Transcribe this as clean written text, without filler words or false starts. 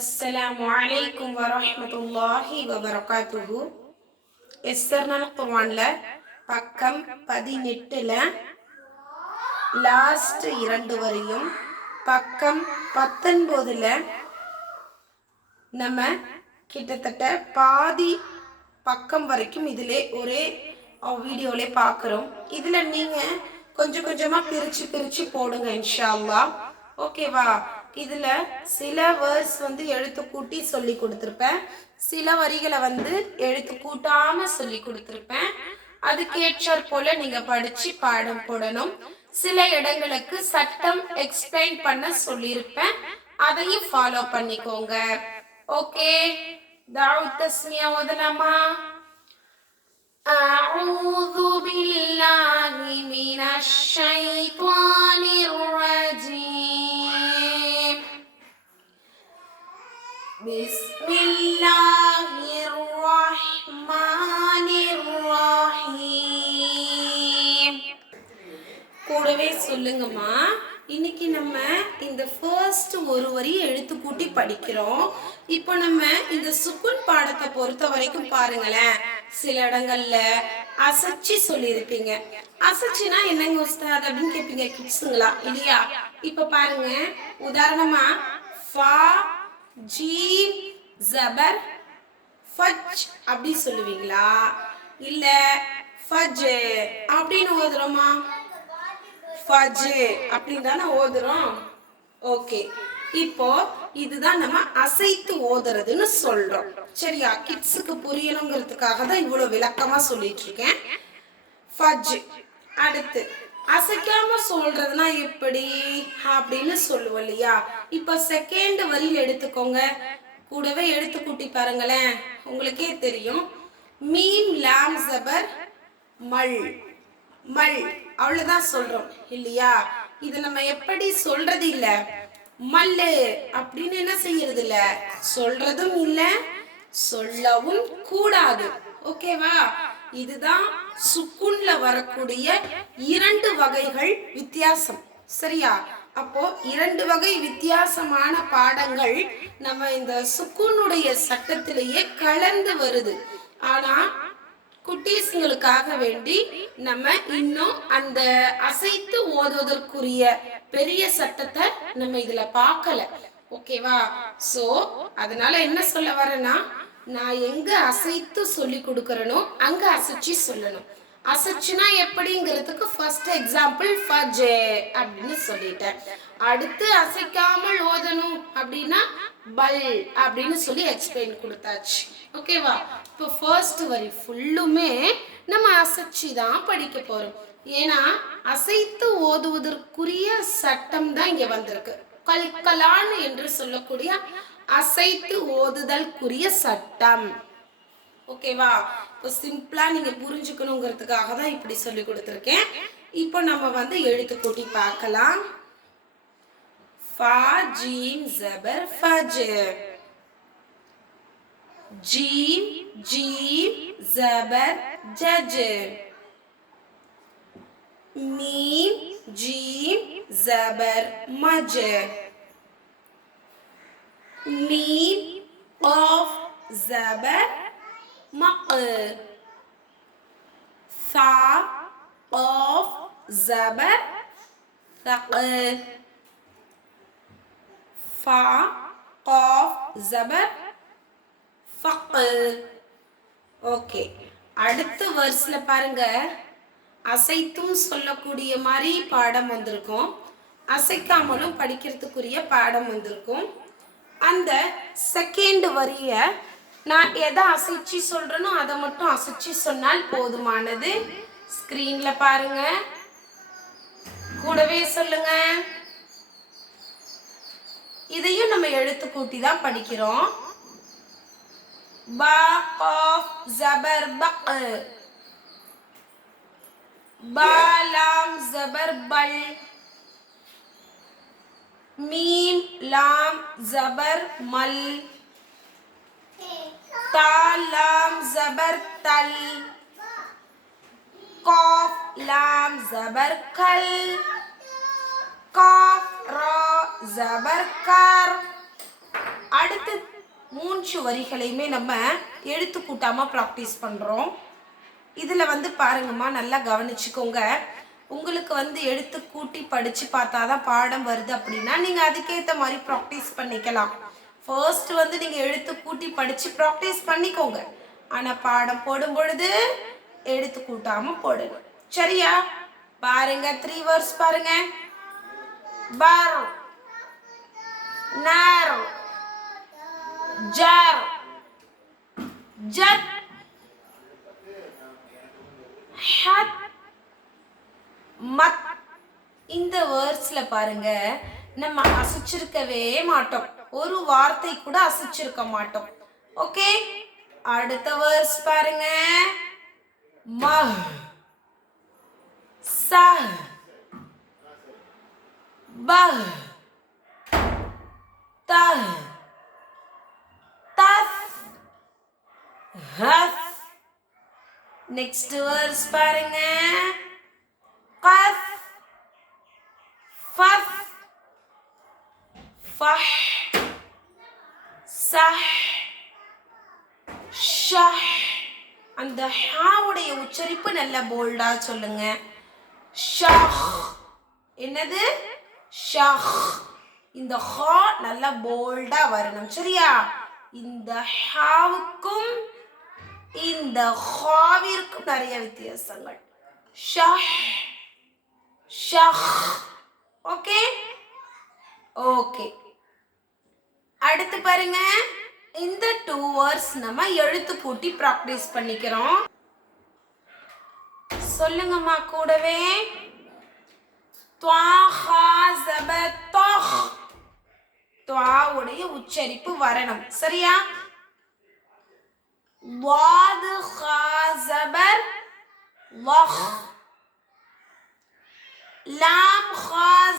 السلام عليكم ورحمة الله وبركاته. எஸ்தர்னல் குர்ஆன்ல பக்கம் 18ல லாஸ்ட் 2 வரையும் பக்கம் 19ல நம்ம கிட்டத்தட்ட பாதி பக்கம் வரைக்கும் இதிலே ஒரே வீடியோலே பார்க்குறோம். இதில் நீங்கள் கொஞ்சம் கொஞ்சமாக பிரித்து போடுங்க இன்ஷா அல்லாஹ். ஓகேவா? இதில் சில வேர்ட்ஸ் எழுத்து கூட்டி சொல்லி கொடுத்துருப்பேன், சில வரிகளை எழுத்து கூட்டாமல் சொல்லி கொடுத்துருப்பேன். அதுக்கேற்றாற் போல நீங்கள் படித்து பாடம் போடணும். சில இடங்களுக்கு சட்டம் எக்ஸ்பிளைன் பண்ண சொல்லியிருப்பேன், அதையும் ஃபாலோ பண்ணிக்கோங்க. ஓகே, தாவூத் தஸ்மியா ஓதலாமா? أعوذ بالله من الشيطان الرجيم. بسم الله الرحمن الرحيم. கூடவே சொல்லுங்கம்மா. இன்னைக்கு நம்ம இந்த ஃபர்ஸ்ட் ஒரு வரி எழுத்து கூட்டி படிக்கிறோம். இப்போ நம்ம இந்த சுக்குன் பாடத்தை பொறுத்த வரைக்கும் பாருங்களேன், சில இடங்கள்ல அசைச்சி சொல்லியிருப்பீங்க. அசைச்சினா என்னங்க உஸ்தாத் அப்படின்னு கேட்பீங்க கிட்ஸுங்களா, இல்லையா? இப்போ பாருங்க, உதாரணமா ஃபா ஜீம் ஜபர் ஃபஜ் அப்படி சொல்லுவீங்களா, இல்ல ஃபஜ் அப்படின்னு ஓதுறோமா? ஃபஜ் அப்படின்னு தானே ஓதுறோம். ஓகே, இப்போ இதுதான் நம்ம அசைத்து ஓதுறதுன்னு சொல்றோம். சரியா? கிட்ஸுக்கு புரியணுங்கிறதுக்காக தான் இவ்வளவு விளக்கமா சொல்லிட்டு இருக்கேன். ஃபஜ். அடுத்து அசைக்காம சொல்றதுனா எப்படி அப்படின்னு சொல்லுவோம் இல்லையா? இப்ப செகண்ட் வரியில் எடுத்துக்கோங்க, கூடவே எழுத்து கூட்டி பாருங்களேன், உங்களுக்கே தெரியும். மீம் லாம் ஜபர் மல், மல் அவ்வளவுதான் சொல்றோம் இல்லையா? இது நம்ம எப்படி சொல்றது இல்ல, மல்லு அப்படின்னு என்ன செய்யறது இல்ல, சொல்றதும் இல்ல, சொல்லவும் கூடாது. ஓகேவா? இதுதான் சுக்குன்ல வரக்கூடிய 2 வகைகள் வித்தியாசம். சரியா? அப்போ 2 வகை வித்தியாசமான பாடங்கள் நம்ம இந்த சுக்குனுடைய சட்டத்திலேயே கலந்து வருது. ஆனா குட்டீஸ்களுக்காக வேண்டி நம்ம இன்னும் அந்த அசைத்து ஓதுவதற்குரிய பெரிய சட்டத்தை நம்ம இதுல பார்க்கல. ஓகேவா? சோ அதனால என்ன சொல்ல வரேன்னா, நான் எங்க அசைத்து சொல்லி கொடுக்கறனோ அங்க அசைச்சி சொல்லணும். அசைச்சுனா எப்படிங்கிறதுக்கு ஃபர்ஸ்ட் எக்ஸாம்பிள் ஃபஜ் அப்படின்னு சொல்லிட்டேன். அடுத்து அசைக்காமல் ஓதணும் அப்படின்னா பல் அப்படின்னு சொல்லி எக்ஸ்பிளைன் கொடுத்தாச்சு. ஓகேவா? இப்போ ஃபர்ஸ்ட் வரி ஃபுல்லுமே நம்ம அசைச்சி தான் படிக்க போறோம். ஏன்னா அசைத்து ஓதுவதற்குரிய சட்டம் தான் இங்க வந்திருக்கு. கல்கலான் என்று சொல்லக்கூடிய அசைத்து ஓதுதல்குரிய சட்டம். ஓகேவா? இப்போ சிம்பிளா நீங்க புரிஞ்சுக்கணுங்கிறதுக்காக தான் இப்படி சொல்லி கொடுத்துருக்கேன். இப்போ நம்ம எழுத்து கூட்டி பார்க்கலாம். ஃபா ஜீம் ஜபர் ஃபஜ், ஜீம் ஜீம் ஜபர் ஜஜ், மீம் ஜீம் ஜபர் மஜ், மீம் قاف زبر مق، ثا قاف زبر ثق، فا قاف زبر فق. ஓகே, அடுத்த வேர்ஸ்ல பாருங்க, அசைத்தும் சொல்லக்கூடிய மாதிரி பாடம் வந்திருக்கும், அசைக்காமலும் படிக்கிறதுக்குரிய பாடம் வந்திருக்கும். அந்த செகண்ட் வரிய நான் எதை அசைச்சி சொல்றேனோ அதை மட்டும் அசைச்சி சொன்னால் போதுமானது. ஸ்கிரீன்ல பாருங்க, கூடவே சொல்லுங்க. இதையும் நம்ம எழுத்து கூட்டி தான் படிக்கிறோம். பா காஃப் ஜபர் பக், பா லாம் ஜபர் பல், மீம் லாம் ஜபர் மல், தா லாம் ஜபர் தல், காஃப் லாம் ஜபர் கல், காஃப் ரா ஜபர் கர். அடுத்து மூன்று வரிகளையுமே நம்ம எழுத்து கூட்டாமல் ப்ராக்டிஸ் பண்ணுறோம். இதில் பாருங்கம்மா, நல்லா கவனிச்சுக்கோங்க. உங்களுக்கு எழுத்து கூட்டி படித்து பார்த்தா தான் பாடம் வருது அப்படின்னா நீங்கள் அதுக்கேற்ற மாதிரி ப்ராக்டிஸ் பண்ணிக்கலாம். ஃபர்ஸ்ட் நீங்கள் எழுத்து கூட்டி படித்து ப்ராக்டிஸ் பண்ணிக்கோங்க. ஆனால் பாடம் போடும் பொழுது எழுத்து கூட்டாமல் போடுங்க. சரியா? பாருங்க, 3 வேர்ட்ஸ் பாருங்க. பர், நர், ஜர், ஜத், ஹத், மத். இந்த வேர்ட்ஸ்ல பாருங்க, நம்ம அசைச்சிருக்கவே மாட்டோம். ஒரு வார்த்தை கூட அசைச்சிருக்க மாட்டோம். ஓகே, அடுத்த வேர்ட்ஸ் பாருங்க. மஹ், சஹ், பஹ், தஹ், தஸ், ஹஸ். நெக்ஸ்ட் வேர்ட்ஸ் பாருங்க. கஸ், ஃபஸ், ஃபஹ், சஹ், ஷஹ். அந்த ஹாவுடைய உச்சரிப்பு நல்ல போல்டா சொல்லுங்க. ஷஹ். என்னது? ஷஹ். இந்த ஹா நல்ல போல்டா வரணும். சரியா? இந்த ஹாவுக்கும் இந்த ஹாவிற்கும் நிறைய வித்தியாசங்கள். ஷஹ், ஷஹ். Okay okay. அடுத்து பாருங்க, இந்த 2 வேர்ட்ஸ் நம்ம எழுத்து கூட்டி ப்ராக்டிஸ் பண்ணிக்கிறோம். சொல்லுங்கம்மா கூடவே. துவா ஹா ஜப தஹ். துவாவுடைய உச்சரிப்பு வரணும். சரியா? வாது ஹா ஜபர் வஹ்.